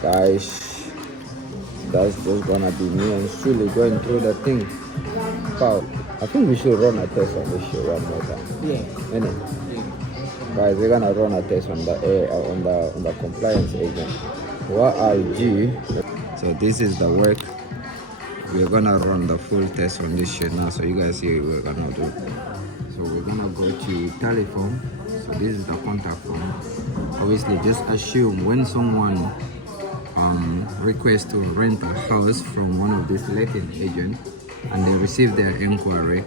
Guys, that's just gonna be me and Sullyy going through the thing. Wow, I think we should run a test on this shit one more time. Yeah. Innit? Yeah. Guys, we're gonna run a test on the compliance agent. What I'll do. So this is the work. We're gonna run the full test on this shit now, so you guys see what we're gonna do. So we're gonna go to telephone. So this is the contact form. Obviously, just assume when someone requests to rent a house from one of these letting agents and they receive their inquiry,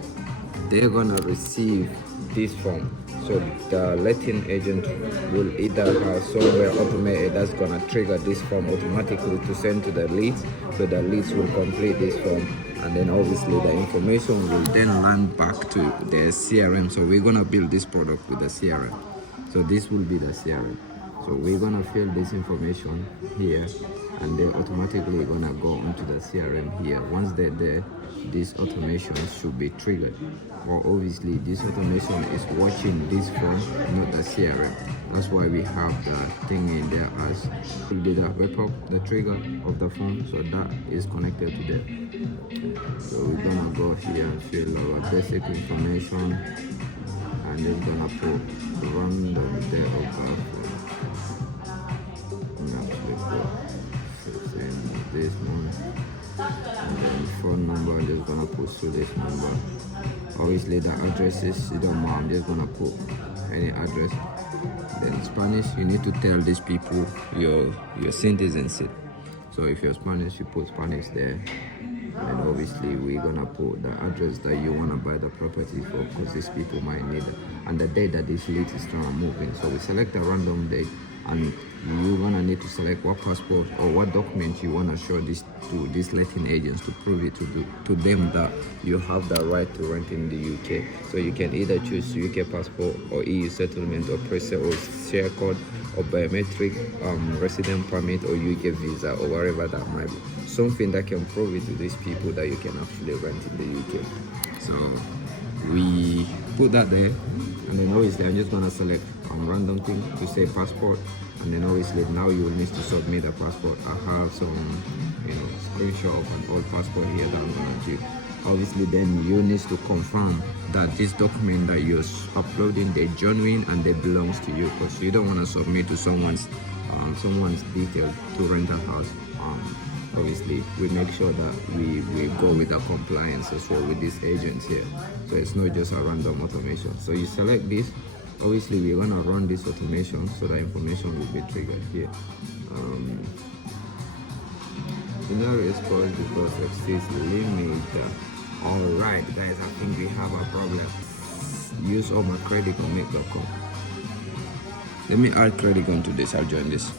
they're gonna receive this form. So the letting agent will either have somewhere automated that's gonna trigger this form automatically to send to the leads, so the leads will complete this form, and then obviously the information will then land back to the CRM. So we're gonna build this product with the CRM. So this will be the CRM. So we're gonna fill this information here, and they're automatically gonna go into the CRM here. Once they're there, this automation should be triggered. Well, obviously this automation is watching this form, not the CRM. That's why we have the thing in there as we did a whip up the trigger of the form, so that is connected to there. So we're gonna go here and fill our basic information, and then gonna put random date of birth. This one, and then phone number, I'm just gonna put Sullyy's number. Obviously the addresses, you don't mind, I'm just gonna put any address. Then Spanish, you need to tell these people your citizenship. So if you're Spanish, you put Spanish there. And obviously we're gonna put the address that you wanna buy the property for, because these people might need it, and the date that this lead is trying to move in. So we select a random date, and you're gonna need to select what passport or what document you wanna show this to these letting agents to prove it to them that you have the right to rent in the UK. So you can either choose UK passport or EU settlement or or share code or biometric resident permit or UK visa or whatever that might be. Something that can prove it to these people that you can actually rent in the UK. So we put that there, and then obviously I'm just gonna select random thing to say passport, and then obviously now you will need to submit the passport. I have some screenshot of an old passport here that I'm gonna do. Obviously then you need to confirm that this document that you're uploading, they're genuine and they belongs to you, because you don't want to submit to someone's details to rent a house. Obviously we make sure that we go with the compliance as well with these agents here, so it's not just a random automation. So you select this. Obviously we're gonna run this automation, so the information will be triggered here. No response because exceeds limit. All right guys, I think we have a problem. Use all my credit on make.com. Let me add credit onto this. I'll join this.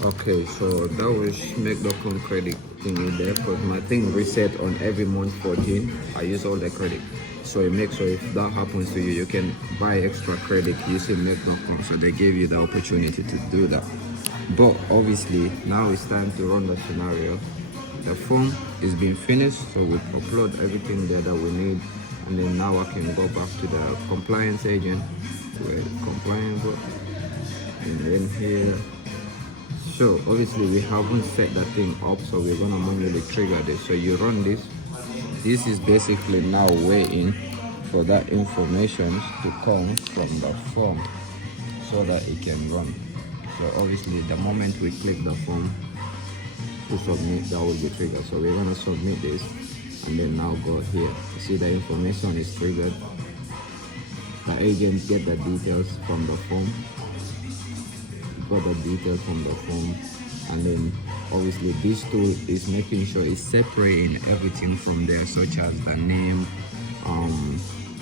Okay, so that was make.com credit thingy there, because my thing reset on every month 14. I use all the credit, so it makes sure if that happens to you, you can buy extra credit using make.com. So they give you the opportunity to do that. But obviously now it's time to run the scenario. The form is being finished, so we upload everything there that we need, and then now I can go back to the compliance agent with compliance, and then here. So obviously we haven't set that thing up, so we're gonna manually trigger this. So you run this. This is basically now waiting for that information to come from the form so that it can run. So obviously the moment we click the form to submit, that will be triggered. So we're gonna submit this, and then now go here. You see the information is triggered. The agent get the details from the form. Got the details from the form, and then obviously this tool is making sure it's separating everything from there, such as the name,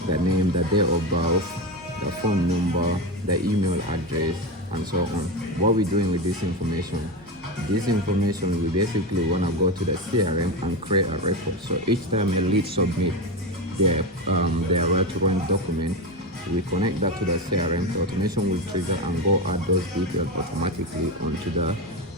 the date of birth, the phone number, the email address, and so on. What we're doing with this information, we basically want to go to the CRM and create a record. So each time a lead submit their right to rent document, we connect that to the CRM. The automation will trigger and go add those details automatically onto the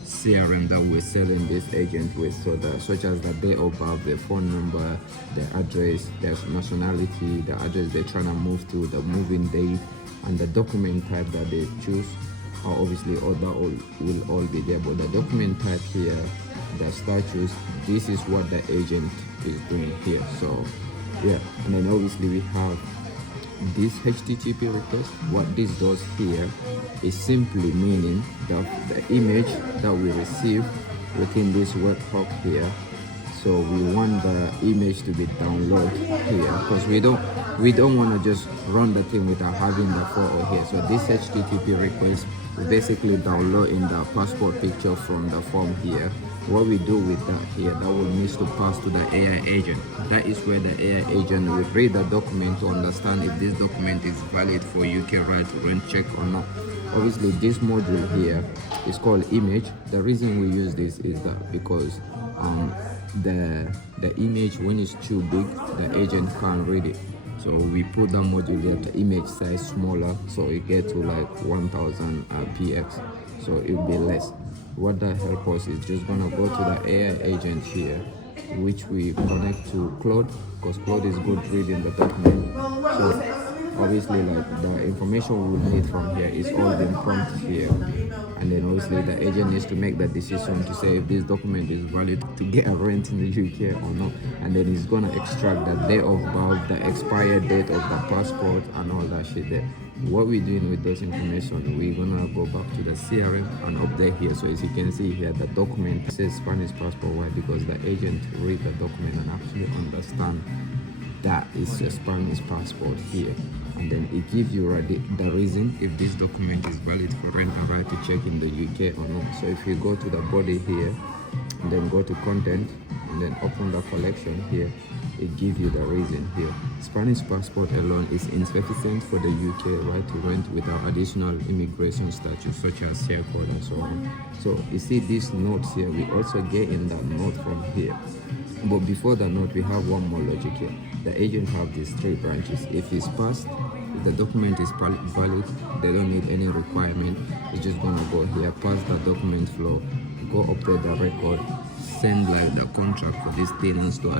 CRM that we're selling this agent with, so such as the day of birth, the phone number, the address, the nationality, the address they're trying to move to, the moving date, and the document type that they choose. Obviously all that will all be there, but the document type here, the status, this is what the agent is doing here. So yeah, and then obviously we have this HTTP request. What this does here is simply meaning that the image that we receive within this webhook here, so we want the image to be downloaded here, because we don't want to just run the thing without having the photo here. So this HTTP request is basically downloading the passport picture from the form here. What we do with that here, that will need to pass to the AI agent. That is where the AI agent will read the document to understand if this document is valid for UK right to rent check or not. Obviously this module here is called image. The reason we use this is that because the image, when it's too big, the agent can't read it. So we put the module here, the image size smaller, so it get to like 1000 px, so it will be less. What that help us is just gonna go to the AI agent here, which we connect to Claude, because Claude is good reading the document. So obviously like the information we will need from here is all been prompted here, and then obviously the agent needs to make the decision to say if this document is valid to get a rent in the UK or not, and then he's gonna extract the date of birth, the expired date of the passport, and all that shit there. What we're doing with those information, we're gonna go back to the CRM and update here. So as you can see here, the document says Spanish passport. Why? Because the agent read the document and actually understand that it's a Spanish passport here, and then it gives you the reason if this document is valid for rent and right to check in the UK or not. So if you go to the body here and then go to content and then open the collection here, it gives you the reason here. Spanish passport alone is insufficient for the UK right to rent without additional immigration status such as share code and so on. So you see these notes here, we also get in that note from here. But before the note, we have one more logic here. The agent have these 3 branches. If it's passed, if the document is valid, they don't need any requirement. It's just gonna go here, pass the document flow, go update the record, send like the contract for these tenants to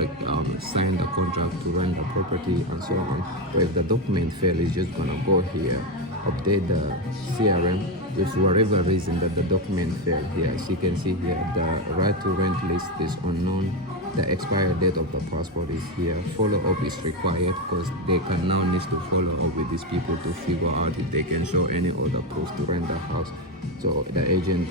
sign the contract to rent the property and so on. But if the document fails, it's just gonna go here, update the CRM. If for whatever reason that the document failed here, as you can see here, the right to rent list is unknown, the expired date of the passport is here, follow-up is required because they can now need to follow up with these people to figure out if they can show any other proof to rent the house. So the agent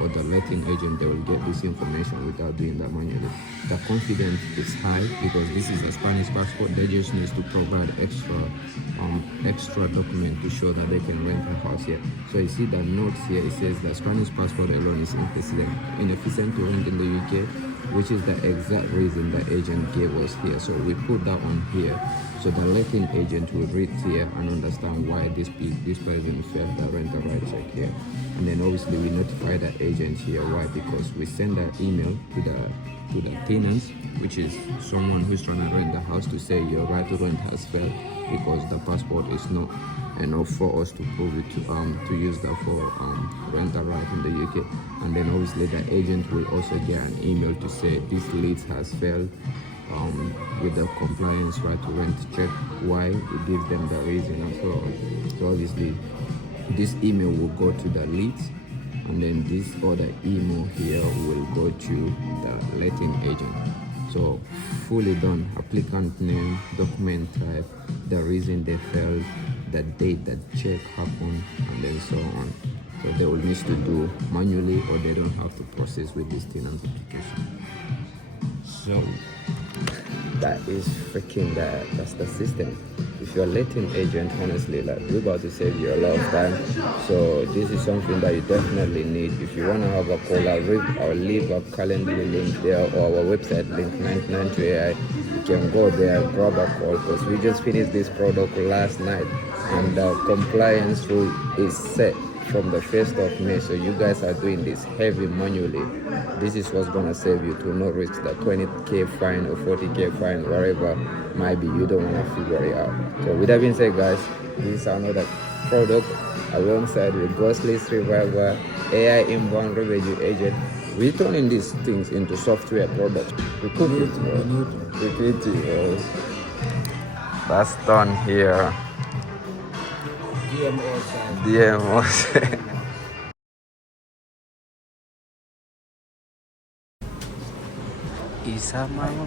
or the letting agent, they will get this information without doing that manually. The confidence is high because this is a Spanish passport. They just need to provide extra document to show that they can rent a house here. So you see the notes here, it says the Spanish passport alone is inefficient to rent in the UK, which is the exact reason the agent gave us here. So we put that on here, so the letting agent will read here and understand why this person failed the rental right check here. And then obviously we notify the agent here. Why? Because we send an email to the tenants, which is someone who's trying to rent the house, to say your right to rent has failed because the passport is not enough for us to prove it to use that for rental right in the UK. And then obviously the agent will also get an email to say this lease has failed with the compliance right to rent check. Why? It gives them the reason and so on. So obviously this email will go to the leads, and then this other email here will go to the letting agent. So fully done, applicant name, document type, the reason they failed, the date that check happened, and then so on. So they will need to do manually, or they don't have to process with this tenant application. So that is freaking that's the system. If you're a letting agent, honestly, like, we're about to save you a lot of time. So this is something that you definitely need. If you want to have a call, I'll leave a calendar link there, or our website link, 99to AI. You can go there, grab a call, because we just finished this product last night, and the compliance rule is set from the 1st of May. So you guys are doing this heavy manually. This is what's gonna save you to not risk the 20k fine or 40k fine, wherever might be. You don't wanna figure it out. So with that being said, guys, this is another product alongside with Ghostly Revival AI inbound revenue agent. We're turning these things into software products. We cook it, bro. We create it, bro. That's done here. DMOs. Isa mama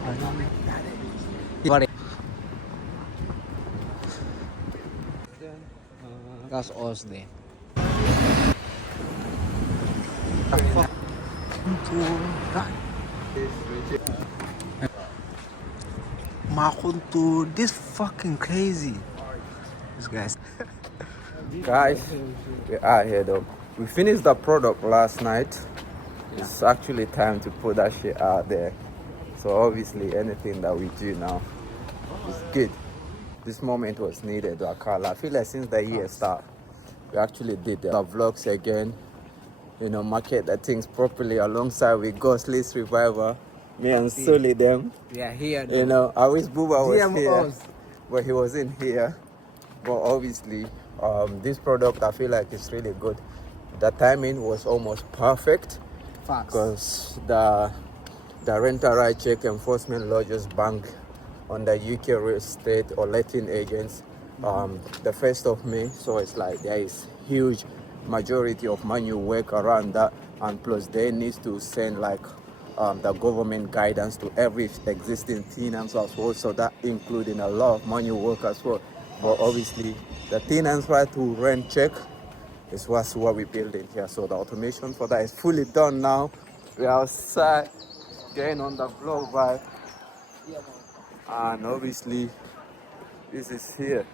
That's us there. Makuntu, this fucking crazy. This guy's. Guys, we are here though. We finished the product last night. It's actually time to put that shit out there. So obviously anything that we do now is good. This moment was needed, Akala. I feel like since the year start, we actually did the vlogs again. You know, market the things properly alongside with Ghostly Revival. Me and Sullyy them. We are here though. You know, I wish Booba was DM here, us. but he wasn't here. But obviously, this product I feel like it's really good. The timing was almost perfect because the rental right check enforcement law just banged on the UK real estate or letting agents the 1st of May. So it's like there is huge majority of manual work around that, and plus they need to send like the government guidance to every existing tenants as well. So that including a lot of manual work as well. But obviously the tenants right to rent check is what we're building here. So the automation for that is fully done now. We're outside getting on the floor vibe, and obviously this is here.